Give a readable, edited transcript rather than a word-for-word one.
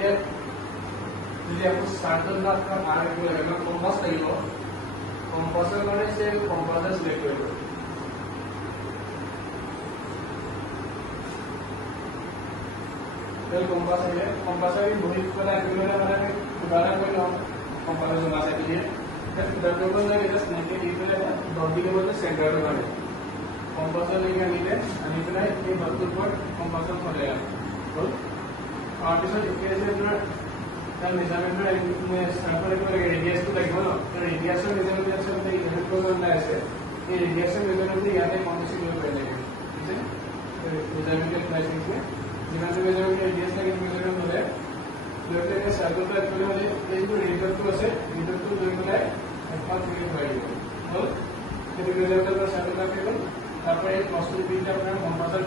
এতিয়া যদি আপনি সার্কেল বা আপনার আর একটু লাগবে কম্পাস লাগিব কম্পাসের মানে সে কম্পাসের সিলেক্ট করব এই কম্পাস আছে কম্পাসের বহি করে এগুলো মানে উদাহরণ করি কম্পাসের জন্য আছে কি ডব্লিউ লাগে জাস্ট নেকে দিলে ডব্লিউ বলতে সেন্টার করে কম্পাসের লিখে নিলে আমি প্রায় এই বস্তুর পর কম্পাসের চলে গেল তো আর কিছু ইকুয়েশন আপনার তার মেজারমেন্ট সার্কেল করে রেডিয়াস তো লাগবে না রেডিয়াসের মেজারমেন্ট আছে এই ইউনিট প্রোগ্রামটা আছে এই রেডিয়াসের মেজারমেন্ট ইয়াতে কনসিডার করে নেবে ঠিক আছে মেজারমেন্টের প্রাইস লিখে যেখানে মেজারমেন্ট রেডিয়াস লাগে মেজারমেন্ট হলে যেটা সার্কেলটা একচুয়ালি হলে এই যে রেডিয়াসটো আছে রেডিয়াসটো দুই মিলাই একটা থেকে হয়ে যাবে তো এই রেডিয়াসটা সার্কেলটা পেল তারপরে এই কস্ট বিলটা আপনার কম্পাসের